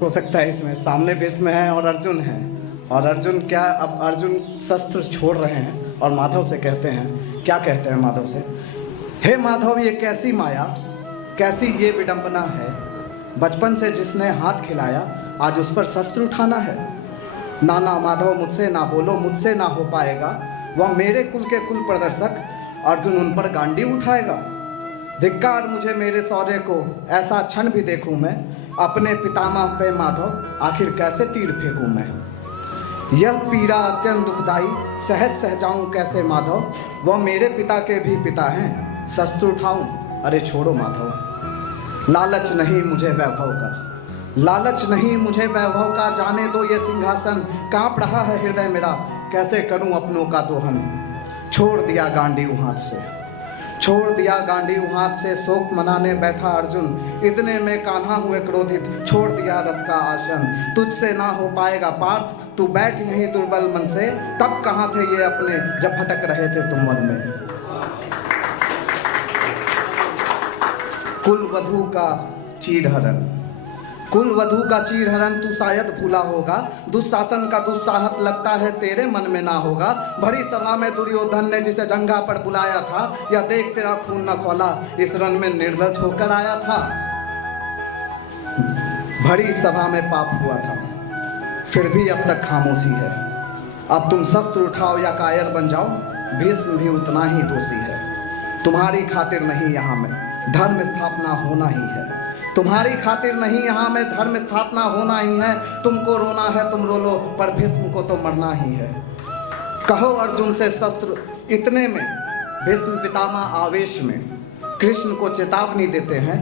हो सकता है इसमें सामने भीष्म है और अर्जुन है। और अर्जुन क्या, अब अर्जुन शस्त्र छोड़ रहे हैं और माधव से कहते हैं, क्या कहते हैं माधव से, हे माधव ये कैसी माया, कैसी ये विडंबना है, बचपन से जिसने हाथ खिलाया आज उस पर शस्त्र उठाना है। ना ना माधव मुझसे ना बोलो, मुझसे ना हो पाएगा, वह मेरे कुल के कुल प्रदर्शक अर्जुन उन पर गांडी उठाएगा। धिक्कार मुझे मेरे शौर्य को, ऐसा क्षण भी देखूं मैं, अपने पितामह पे माधव आखिर कैसे तीर फेंकूं मैं। यह पीड़ा अत्यंत दुखदाई सहज सह जाऊं कैसे माधव, वह मेरे पिता के भी पिता हैं, शस्त्र उठाऊं अरे छोड़ो माधव। लालच नहीं मुझे वैभव का, लालच नहीं मुझे वैभव का, जाने दो ये सिंहासन, कांप रहा है हृदय मेरा, कैसे करूं अपनों का दोहन। छोड़ दिया गांडीव हाथ से, छोड़ दिया गांडीव हाथ से, शोक मनाने बैठा अर्जुन, इतने में कान्हा हुए क्रोधित, छोड़ दिया रथ का आसन। तुझसे ना हो पाएगा पार्थ, तू बैठ यहीं दुर्बल मन से, तब कहाँ थे ये अपने जब भटक रहे थे तुम वन में। कुल वधू का चीरहरण, कुल वधू का चीरहरण तू शायद भूला होगा, दुशासन का दुस्साहस लगता है तेरे मन में ना होगा। भरी सभा में दुर्योधन ने जिसे जंगा पर बुलाया था, या देख तेरा खून न खौला, इस रण में निर्लज होकर आया था। भरी सभा में पाप हुआ था, फिर भी अब तक खामोशी है। अब तुम शस्त्र उठाओ या कायर बन जाओ, भीष्म भी उतना ही दोषी है। तुम्हारी खातिर नहीं यहाँ में धर्म स्थापना होना ही है, तुम्हारी खातिर नहीं यहाँ में धर्म स्थापना होना ही है। तुमको रोना है तुम रो लो, पर भीष्म को तो मरना ही है। कहो अर्जुन से शस्त्र, इतने में भीष्म पितामह आवेश में कृष्ण को चेतावनी देते हैं।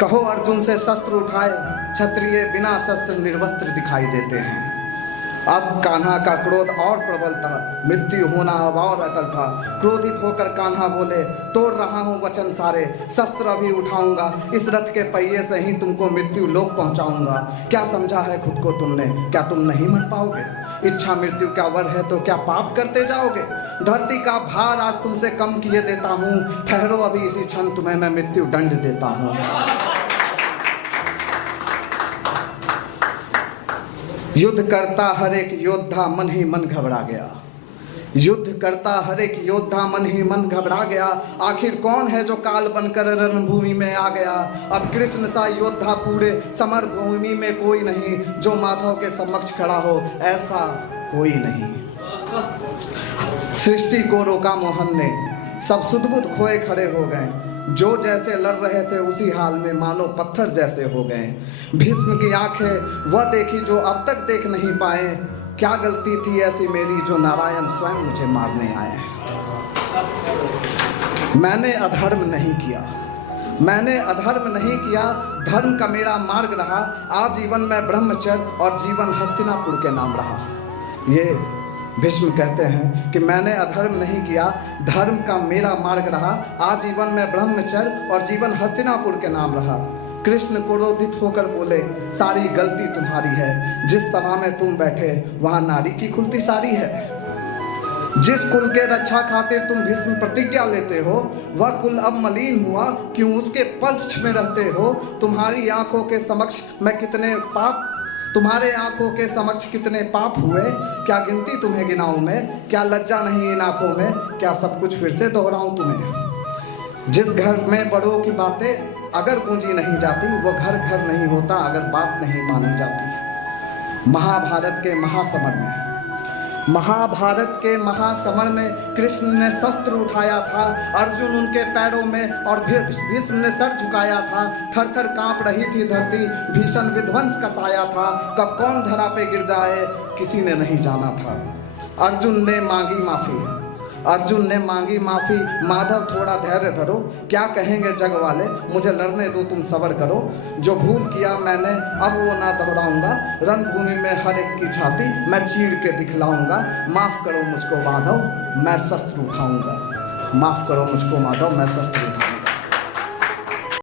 कहो अर्जुन से शस्त्र उठाए, क्षत्रिय बिना शस्त्र निर्वस्त्र दिखाई देते हैं। अब कान्हा का क्रोध और प्रबल था, मृत्यु होना अब और अटल था। क्रोधित होकर कान्हा बोले, तोड़ रहा हूँ वचन सारे, शस्त्र अभी उठाऊंगा, इस रथ के पहिए से ही तुमको मृत्यु लोक पहुंचाऊंगा। क्या समझा है खुद को तुमने, क्या तुम नहीं मर पाओगे। इच्छा मृत्यु का वर है तो क्या पाप करते जाओगे। धरती का भार आज तुमसे कम किए देता हूँ, ठहरो अभी इसी क्षण तुम्हें मैं मृत्यु दंड देता हूँ। युद्ध करता हर एक योद्धा मन ही मन घबरा गया, युद्ध करता हर एक योद्धा मन ही मन घबरा गया। आखिर कौन है जो काल बनकर रणभूमि में आ गया। अब कृष्ण सा योद्धा पूरे समर भूमि में कोई नहीं, जो माधव के समक्ष खड़ा हो ऐसा कोई नहीं। सृष्टि को रोका मोहन ने, सब सुध-बुध खोए खड़े हो गए, जो जैसे लड़ रहे थे उसी हाल में मानो पत्थर जैसे हो गए। भीष्म की आंखें वह देखी जो अब तक देख नहीं पाए, क्या गलती थी ऐसी मेरी जो नारायण स्वयं मुझे मारने आए। मैंने अधर्म नहीं किया, मैंने अधर्म नहीं किया, धर्म का मेरा मार्ग रहा। आजीवन मैं ब्रह्मचर्य और जीवन हस्तिनापुर के नाम रहा। ये भीष्म कहते हैं कि मैंने अधर्म नहीं किया, धर्म का मेरा मार्ग रहा। आजीवन में ब्रह्मचर्य और जीवन हस्तिनापुर के नाम रहा। कृष्ण क्रोधित होकर बोले, सारी गलती तुम्हारी है, जिस सभा में तुम बैठे वहां नारी की खुलती सारी है। जिस कुल के रक्षा खातिर तुम भीष्म प्रतिज्ञा लेते हो, वह कुल अब मलिन हुआ, क्यों उसके पक्ष में रहते हो। तुम्हारी आंखों के समक्ष मैं कितने पाप, तुम्हारे आंखों के समक्ष कितने पाप हुए, क्या गिनती तुम्हें गिनाऊं मैं। क्या लज्जा नहीं इन आंखों में, क्या सब कुछ फिर से दोहराऊं तुम्हें। जिस घर में बड़ों की बातें अगर गूंजी नहीं जाती, वो घर घर नहीं होता अगर बात नहीं मानी जाती। महाभारत के महासमर में, महाभारत के महासमर में कृष्ण ने शस्त्र उठाया था, अर्जुन उनके पैरों में और भीष्म ने सर झुकाया था। थर थर कांप रही थी धरती, भीषण विध्वंस का साया था। कब कौन धरा पे गिर जाए किसी ने नहीं जाना था। अर्जुन ने मांगी माफी, अर्जुन ने मांगी माफी, माधव थोड़ा धैर्य धरो, क्या कहेंगे जग वाले, मुझे लड़ने दो तुम सबर करो। जो भूल किया मैंने अब वो ना दोहराऊंगा, रणभूमि में हर एक की छाती मैं चीर के दिखलाऊंगा। माफ करो मुझको माधव मैं शस्त्र उठाऊंगा, माफ करो मुझको माधव मैं शस्त्र उठाऊंगा।